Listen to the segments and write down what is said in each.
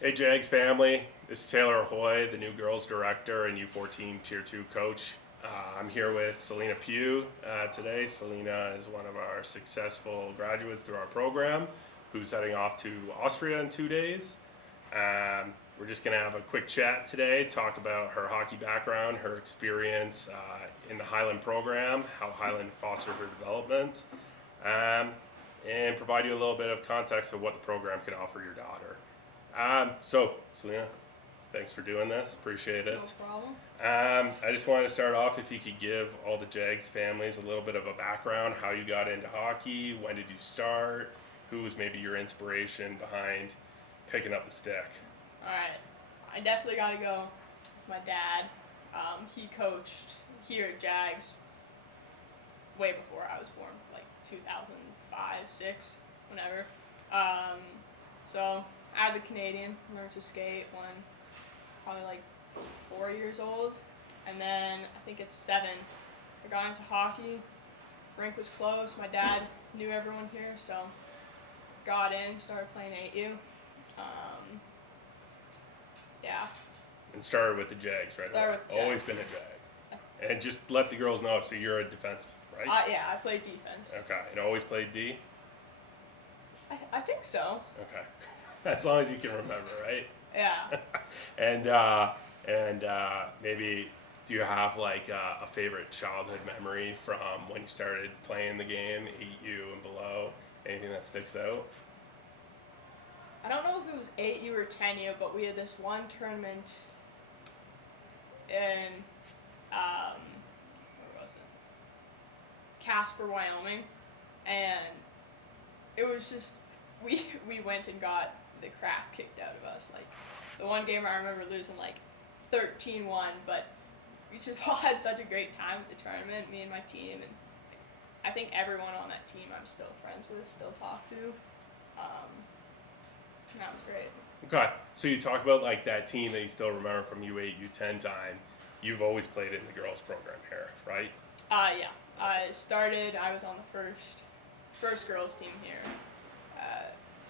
Hey Jags family, this is Taylor Ahoy, the new girls director and U14 Tier 2 coach. I'm here with Selena Pugh today. Selena is one of our successful graduates through our program who's heading off to Austria in 2 days. We're just going to have a quick chat today, talk about her hockey background, her experience in the Hyland program, how Hyland fostered her development, and provide you a little bit of context of what the program can offer your daughter. So, Selena, thanks for doing this. Appreciate it. No problem. I just wanted to start off if you could give all the Jags families a little bit of a background, how you got into hockey, when did you start, who was maybe your inspiration behind picking up the stick? All right. I definitely got to go with my dad. He coached here at Jags way before I was born, like 2005, 6, whenever. So as a Canadian, learned to skate when probably like 4 years old, and then I think at 7, I got into hockey. Rink was close. My dad knew everyone here, so got in, started playing 8U. Yeah. And started with the Jags, right? Started with the Always Jags. been a Jag. And just let the girls know, so you're a defense, right? Yeah, I played defense. Okay, and always played D? I think so. Okay. As long as you can remember, right? Yeah. and maybe do you have like a favorite childhood memory from when you started playing the game, 8U and below? Anything that sticks out? I don't know if it was 8U or 10U, but we had this one tournament in, where was it? Casper, Wyoming, and it was just, we went and got the crap kicked out of us. Like, the one game I remember losing like 13-1, but we just all had such a great time at the tournament, me and my team, and I think everyone on that team I'm still friends with, still talk to. And that was great. Okay, so you talk about like that team that you still remember from U8, U10 time. You've always played in the girls program here, right? Yeah. I was on the first girls team here,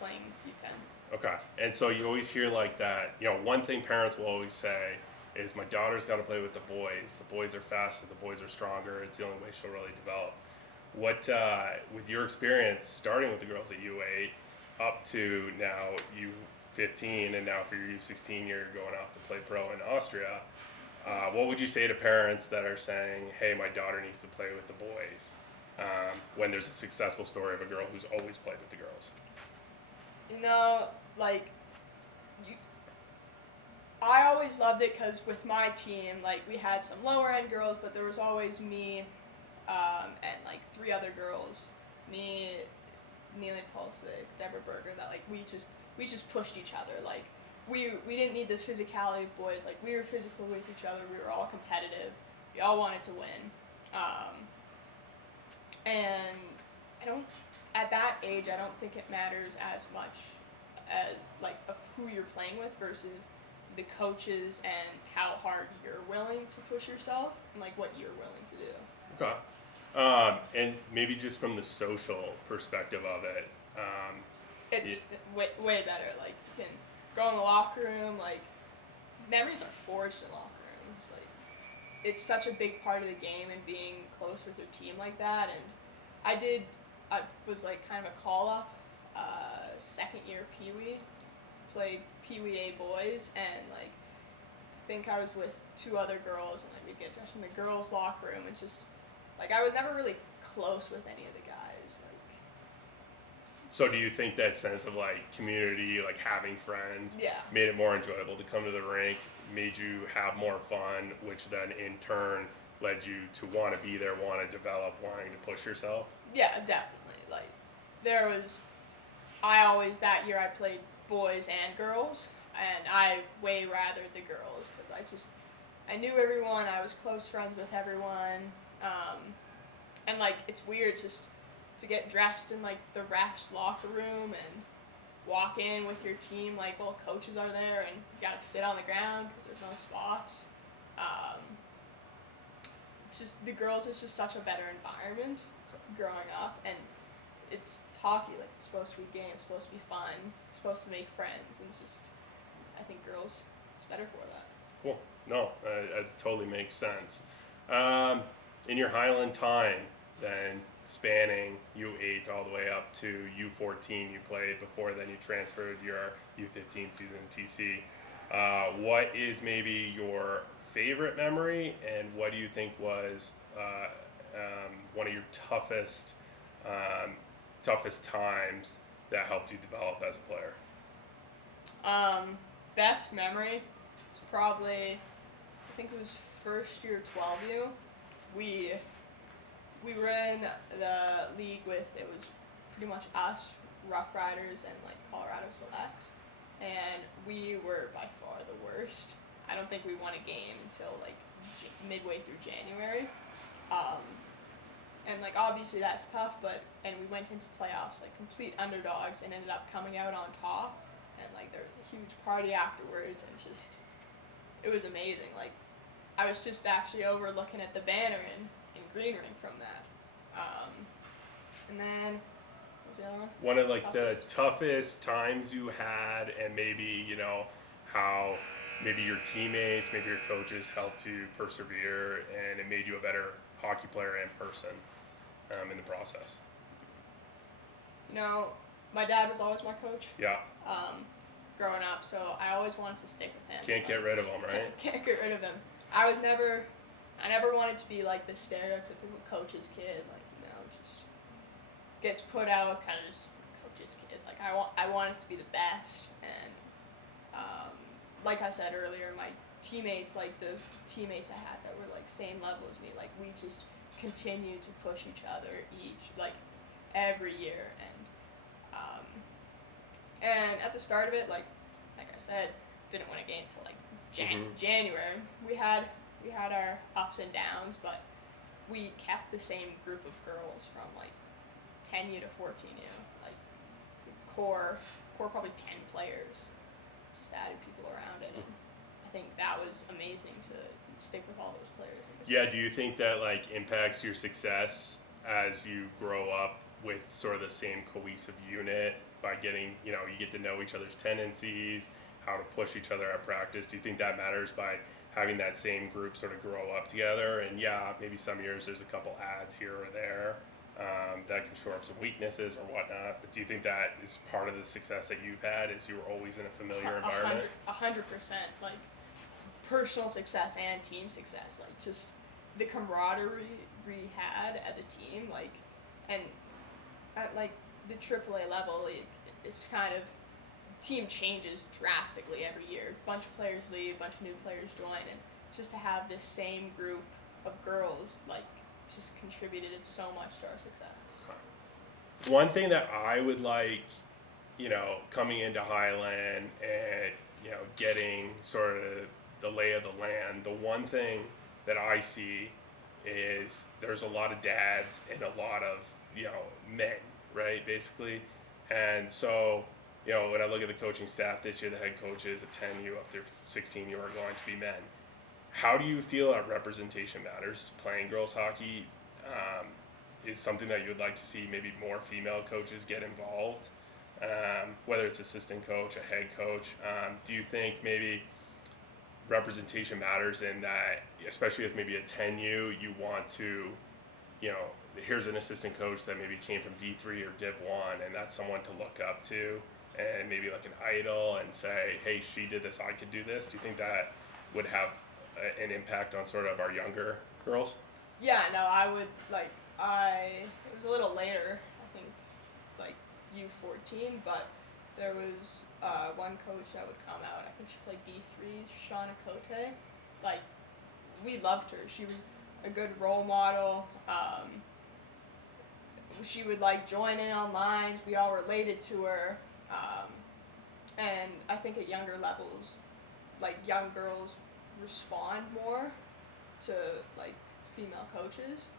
playing U10. Okay, and so you always hear like that, one thing parents will always say is my daughter's got to play with the boys. The boys are faster, the boys are stronger. It's the only way she'll really develop. What, with your experience starting with the girls at U8 up to now U15 and now for your U16 you're going off to play pro in Austria, what would you say to parents that are saying, hey, my daughter needs to play with the boys, when there's a successful story of a girl who's always played with the girls? I always loved it because with my team, like, we had some lower end girls, but there was always me and like 3 other girls, me, Neely Pulsick, Deborah Berger, that like we just pushed each other. Like we didn't need the physicality of boys. Like, we were physical with each other. We were all competitive. We all wanted to win. And at that age, I don't think it matters as much as like of who you're playing with versus the coaches and how hard you're willing to push yourself and like what you're willing to do. Okay. And maybe just from the social perspective of it, It's way better. Like, you can go in the locker room. Like, memories are forged in locker rooms. Like, it's such a big part of the game and being close with your team like that. And I was like kind of a call up, second year Pee Wee, played Pee Wee A boys, and like I think I was with 2 other girls, and like we'd get dressed in the girls' locker room. It's just like I was never really close with any of the guys. Like, so do you think that sense of like community, like having friends, yeah, made it more enjoyable to come to the rink, made you have more fun, which then in turn led you to want to be there, want to develop, wanting to push yourself? Yeah, definitely. Like, that year I played boys and girls, and I way rathered the girls because I knew everyone, I was close friends with everyone, and like it's weird just to get dressed in like the refs' locker room and walk in with your team like while coaches are there and you gotta sit on the ground because there's no spots. It's just the girls is just such a better environment growing up, and it's hockey, like it's supposed to be game, it's supposed to be fun, it's supposed to make friends, and it's just I think girls, it's better for that. Cool. No, it totally makes sense. In your Hyland time, then spanning U8 all the way up to U14, you played before then you transferred your U15 season in TC. What is maybe your favorite memory, and what do you think was one of your toughest times that helped you develop as a player? Best memory is probably, I think it was first year 12U. We were in the league with, it was pretty much us, Rough Riders, and like Colorado Selects, and we were by far the worst. I don't think we won a game until like midway through January. And like obviously that's tough, and we went into playoffs like complete underdogs and ended up coming out on top, and like there was a huge party afterwards, and just it was amazing. Like I was just actually over looking at the banner in Green Ring from that. And then what was the other one? One of like the toughest times you had, and maybe how maybe your teammates, maybe your coaches helped you persevere, and it made you a better hockey player and person in the process. My dad was always my coach. Yeah. Growing up, so I always wanted to stick with him. Can't get rid of him, right? Can't get rid of him. I never wanted to be like the stereotypical coach's kid, like just gets put out because coach's kid. Like I wanted to be the best, and like I said earlier, my teammates, like the teammates I had that were like same level as me, like we just continued to push each other every year, and at the start of it, like I said, didn't win a game until like January. We had our ups and downs, but we kept the same group of girls from like 10U to 14U, like core probably 10 players. Just added people around it, and I think that was amazing to stick with all those players. Yeah, do you think that like impacts your success as you grow up with sort of the same cohesive unit by getting, you get to know each other's tendencies, how to push each other at practice? Do you think that matters by having that same group sort of grow up together? And yeah, maybe some years there's a couple ads here or there that can shore up some weaknesses or whatnot, but do you think that is part of the success that you've had, is you were always in a familiar environment? 100%. Like personal success and team success, like just the camaraderie we had as a team, like, and at like the AAA level, it's kind of, team changes drastically every year. A bunch of players leave, a bunch of new players join, and just to have this same group of girls, like, just contributed so much to our success. One thing that I would like, coming into Hyland and, getting sort of the lay of the land, the one thing that I see is there's a lot of dads and a lot of, men, right, basically. And so, when I look at the coaching staff this year, the head coaches at 10U up there 16U are going to be men. How do you feel that representation matters? Playing girls hockey is something that you would like to see maybe more female coaches get involved, whether it's assistant coach, a head coach. Do you think maybe representation matters in that, especially as maybe a 10U, you want to, here's an assistant coach that maybe came from D3 or Div 1, and that's someone to look up to, and maybe like an idol, and say, hey, she did this, I could do this. Do you think that would have an impact on sort of our younger girls? Yeah, no, I would, like, it was a little later, I think, like U14, but there was one coach that would come out, I think she played D3, Shauna Cote. Like, we loved her. She was a good role model. She would, like, join in on lines. We all related to her. And I think at younger levels, like, young girls respond more to, like, female coaches.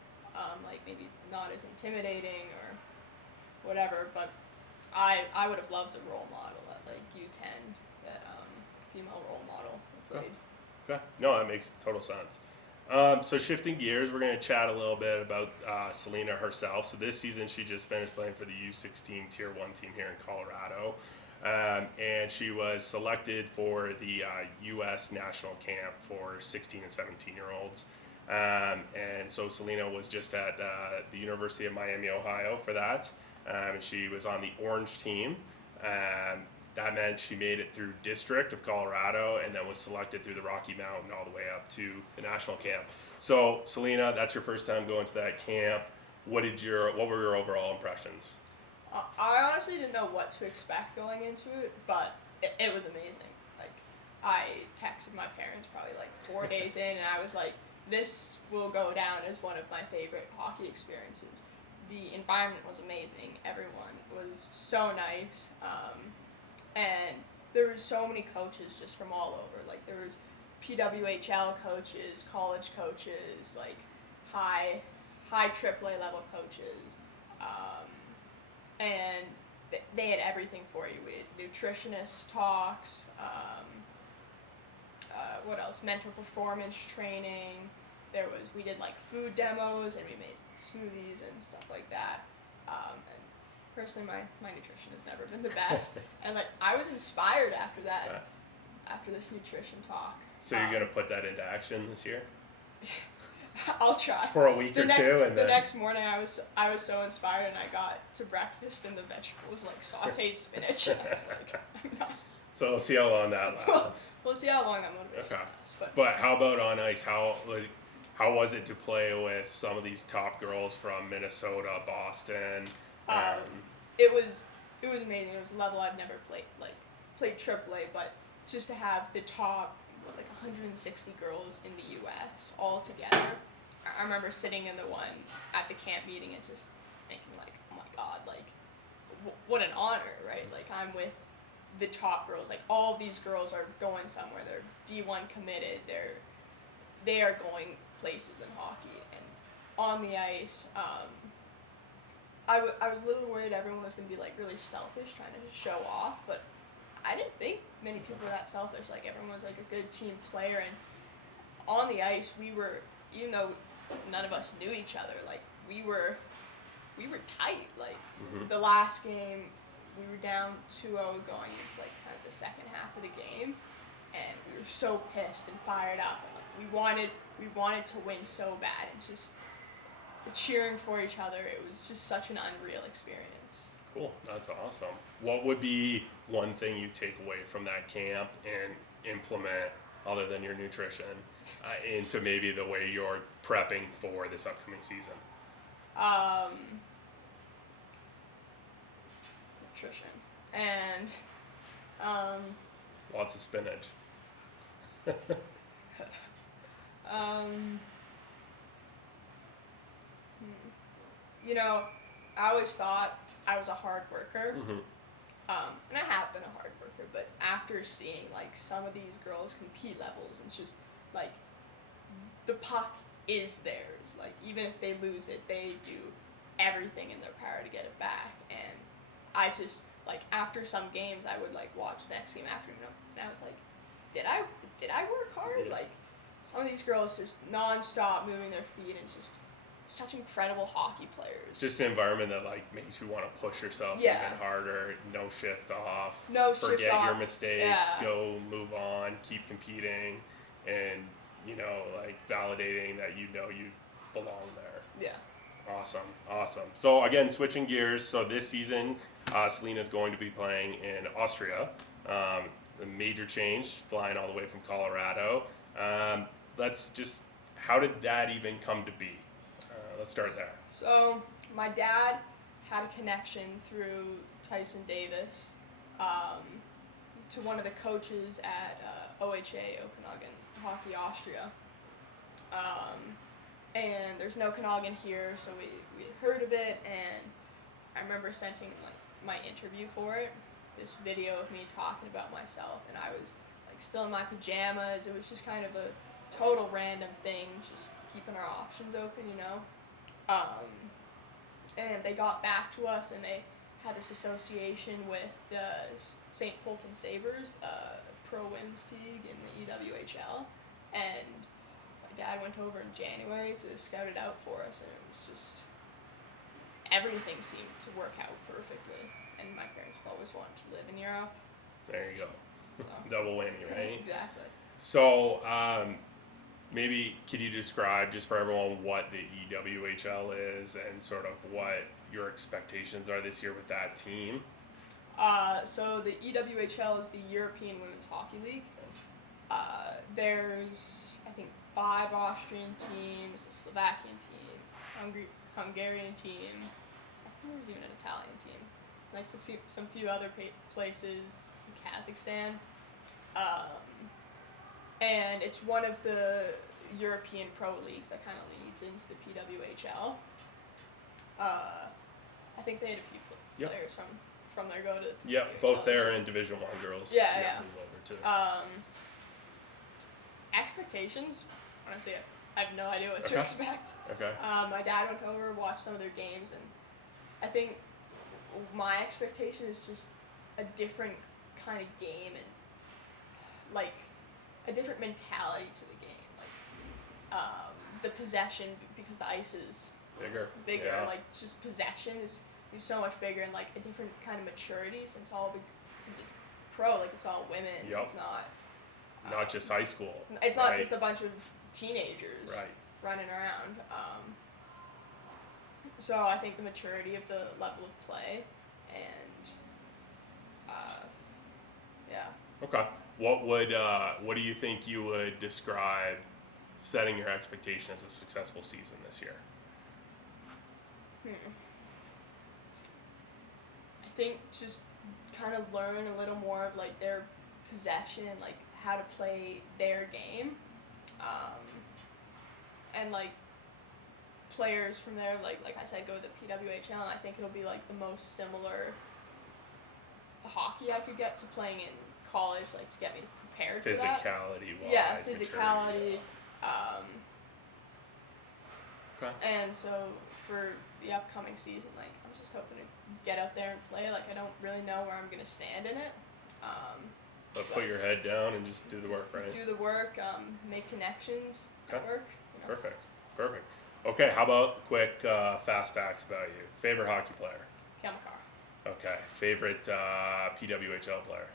Like, maybe not as intimidating or whatever, but I would have loved a role model at, like, U10, that female role model played. Okay. No, that makes total sense. So shifting gears, we're going to chat a little bit about Selena herself. So this season, she just finished playing for the U16 Tier 1 team here in Colorado. And she was selected for the U.S. national camp for 16 and 17-year-olds. And so Selena was just at the University of Miami, Ohio for that. And she was on the Orange team. That meant she made it through District of Colorado and then was selected through the Rocky Mountain all the way up to the national camp. So Selena, that's your first time going to that camp. What were your overall impressions? I honestly didn't know what to expect going into it, but it was amazing. Like, I texted my parents probably like 4 days in, and I was like, this will go down as one of my favorite hockey experiences. The environment was amazing. Everyone was so nice. And there were so many coaches just from all over. Like, there was PWHL coaches, college coaches, like high AAA level coaches. And they had everything for you. We had nutritionist talks, what else? Mental performance training. We did like food demos, and we made smoothies and stuff like that. And personally, my nutrition has never been the best. And like, I was inspired after that, after this nutrition talk. So you're gonna put that into action this year? I'll try. For a week or two, and the next morning I was so inspired, and I got to breakfast, and the vegetable was like sautéed spinach, and I was like, I'm not. So we'll see how long that lasts. We'll see how long that motivation lasts. But how about on ice? How was it to play with some of these top girls from Minnesota, Boston? It was amazing. It was a level I've never played AAA, but just to have the top 160 girls in the U.S. all together. I remember sitting in the one at the camp meeting and just thinking like, oh my God, like what an honor, right? Like, I'm with the top girls. Like, all of these girls are going somewhere. They're D1 committed. They are going places in hockey. And on the ice, I was a little worried everyone was going to be like really selfish, trying to show off, but I didn't think many people were that selfish. Like, everyone was like a good team player, and on the ice we were, even though none of us knew each other, like we were tight. Like, the last game we were down 2-0 going into like kind of the second half of the game, and we were so pissed and fired up, and like we wanted to win so bad, and just the cheering for each other. It was just such an unreal experience. Cool, that's awesome. What would be one thing you take away from that camp and implement, other than your nutrition, into maybe the way you're prepping for this upcoming season? Nutrition and lots of spinach. You know, I always thought I was a hard worker, and I have been a hard worker, but after seeing like some of these girls compete levels, it's just like the puck is theirs. Like, even if they lose it, they do everything in their power to get it back. And I just, like, after some games, I would like watch the next game after, and I was like, did I work hard? Like, some of these girls just non-stop moving their feet, and just such incredible hockey players. Just an environment that like makes you want to push yourself even harder. No shift off. Forget your mistake. Go move on. Keep competing, and like validating that you belong there. Yeah. Awesome. So again, switching gears. So this season, Selena's going to be playing in Austria. A major change, flying all the way from Colorado. How did that even come to be? Let's start there. So my dad had a connection through Tyson Davis to one of the coaches at OHA, Okanagan Hockey Austria. And there's no Okanagan here, so we heard of it, and I remember sending like my interview for it, this video of me talking about myself, and I was like still in my pajamas. It was just kind of a total random thing, just keeping our options open, and they got back to us, and they had this association with the St. Pölten Sabres, Pro Women's League in the EWHL, and my dad went over in January to scout it out for us, and it was just everything seemed to work out perfectly. And my parents have always wanted to live in Europe. There you go. So. Double whammy, right? Exactly. So, maybe could you describe just for everyone what the EWHL is and sort of what your expectations are this year with that team? So the EWHL is the European Women's Hockey League. There's, I think, 5 Austrian teams, a Slovakian team, Hungarian team. I think there's even an Italian team. Like some few other places in Kazakhstan. And it's one of the European pro leagues that kind of leads into the PWHL. I think they had a few players from there go to the Yeah, PWHL, both there so. and Division I girls. Yeah. Move over too. Expectations, honestly, I have no idea what to Okay. expect. Okay. My dad went over, watched some of their games, and I think my expectation is just a different kind of game and like a different mentality to the game. Like the possession, because the ice is Bigger. bigger. Like just possession is so much bigger, and like a different kind of maturity since it's pro, like it's all women. Yep. It's not. Not just high school. It's not right? just a bunch of teenagers Right. running around. So I think the maturity of the level of play, and yeah. Okay. What do you think you would describe setting your expectation as a successful season this year? I think just kind of learn a little more of like their possession and like how to play their game, and like players from there, like I said, go to the PWHL, and I think it'll be like the most similar hockey I could get to playing in college, like to get me prepared for that. Physicality wise. Yeah, physicality. Okay. And so for the upcoming season, like I'm just hoping to get out there and play. Like I don't really know where I'm gonna stand in it. But put your head down and just do the work, right? Do the work, make connections, network. You know. Perfect. Okay, how about quick fast facts about you? Favorite hockey player? Kamakar. Okay. Favorite PWHL player?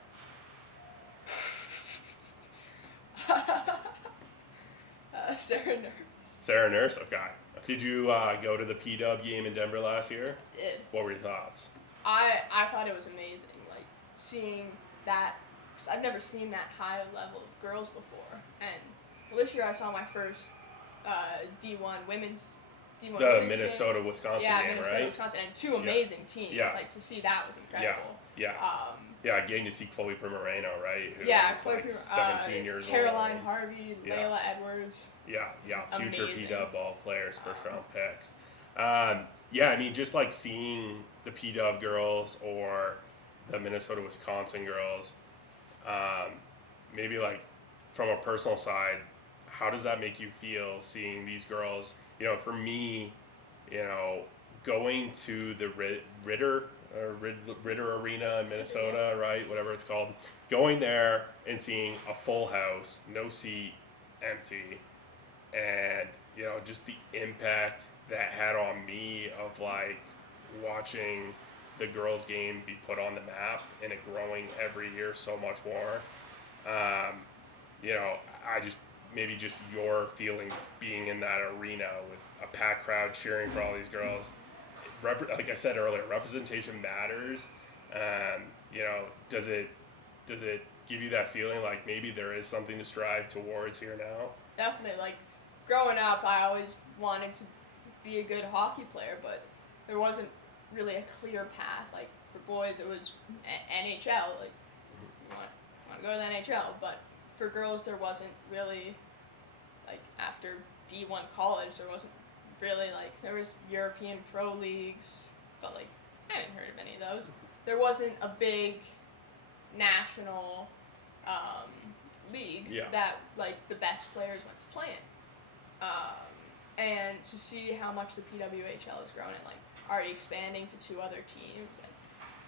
Sarah Nurse. Sarah Nurse? Okay. Did you go to the PW game in Denver last year? Did. What were your thoughts? I thought it was amazing, like seeing that, because I've never seen that high a level of girls before. And well, this year I saw my first D1 women's Minnesota game. Wisconsin Yeah, game, Minnesota, right? Wisconsin, and 2 amazing teams. Yeah. Like to see that was incredible. Yeah. Getting to see Chloe Primareno, right? Who Yeah, is Chloe like Primareno, 17 years Caroline old. Harvey, Yeah. Layla Edwards. Yeah, future Amazing. P-Dub ball players, first round picks. I mean, just like seeing the P-Dub girls or the Minnesota Wisconsin girls, maybe like from a personal side, how does that make you feel seeing these girls? You know, for me, going to the Ritter Arena in Minnesota, right? Whatever it's called. Going there and seeing a full house, no seat, empty, and just the impact that had on me of like watching the girls' game be put on the map and it growing every year so much more. I just maybe just your feelings being in that arena with a packed crowd cheering for all these girls. Like I said earlier, representation matters. Does it give you that feeling like maybe there is something to strive towards here now? Definitely. Like growing up, I always wanted to be a good hockey player, but there wasn't really a clear path. Like for boys, it was NHL. Like you want to go to the NHL, but for girls, there wasn't really like after D1 college, there wasn't really like there was European pro leagues, but like I hadn't heard of any of those. There wasn't a big national league that like the best players went to play in. And to see how much the PWHL has grown and like already expanding to 2 other teams, and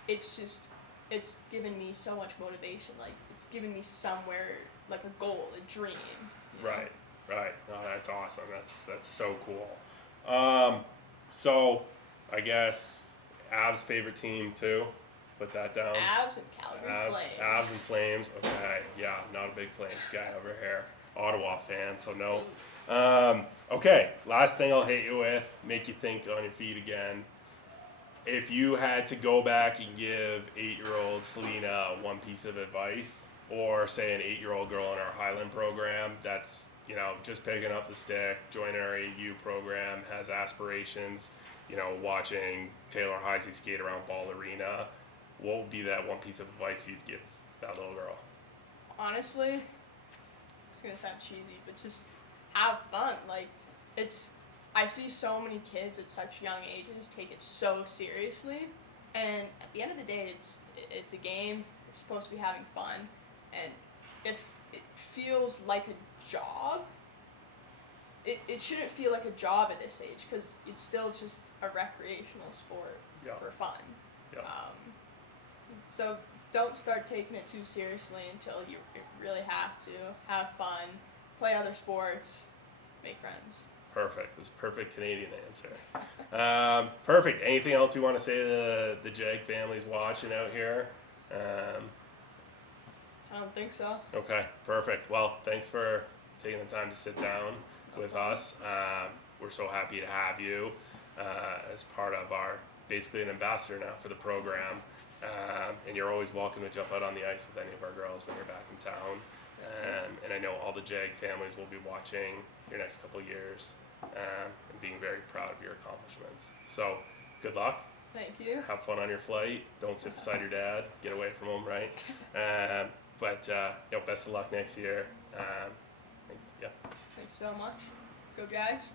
it's given me so much motivation. Like it's given me somewhere like a goal, a dream. You know? Right. No, that's awesome. That's so cool. So I guess Avs favorite team too. Put that down. Avs and Calgary Flames. Avs and Flames. Okay, yeah, not a big Flames guy over here. Ottawa fan, so no. Okay, last thing I'll hit you with, make you think on your feet again. If you had to go back and give 8-year-old Selena one piece of advice, or say an 8-year-old girl in our Hyland program that's, just picking up the stick, joining our AU program, has aspirations, watching Taylor Heisey skate around Ball Arena, what would be that one piece of advice you'd give that little girl? Honestly, it's gonna sound cheesy, but just have fun. Like, I see so many kids at such young ages take it so seriously, and at the end of the day, it's a game. You're supposed to be having fun, and if it feels like a job, it shouldn't feel like a job at this age, because it's still just a recreational sport for fun. Yeah. So don't start taking it too seriously until you really have to. Have fun, play other sports, make friends. Perfect. That's a perfect Canadian answer. Perfect. Anything else you want to say to the Jag families watching out here? I don't think so. Okay, perfect. Well, thanks for taking the time to sit down with us. We're so happy to have you as part of basically an ambassador now for the program. And you're always welcome to jump out on the ice with any of our girls when you're back in town. And I know all the Jag families will be watching your next couple of years and being very proud of your accomplishments. So, good luck. Thank you. Have fun on your flight. Don't sit beside your dad. Get away from him, right? But best of luck next year. Yeah. Thanks so much. Go Jags.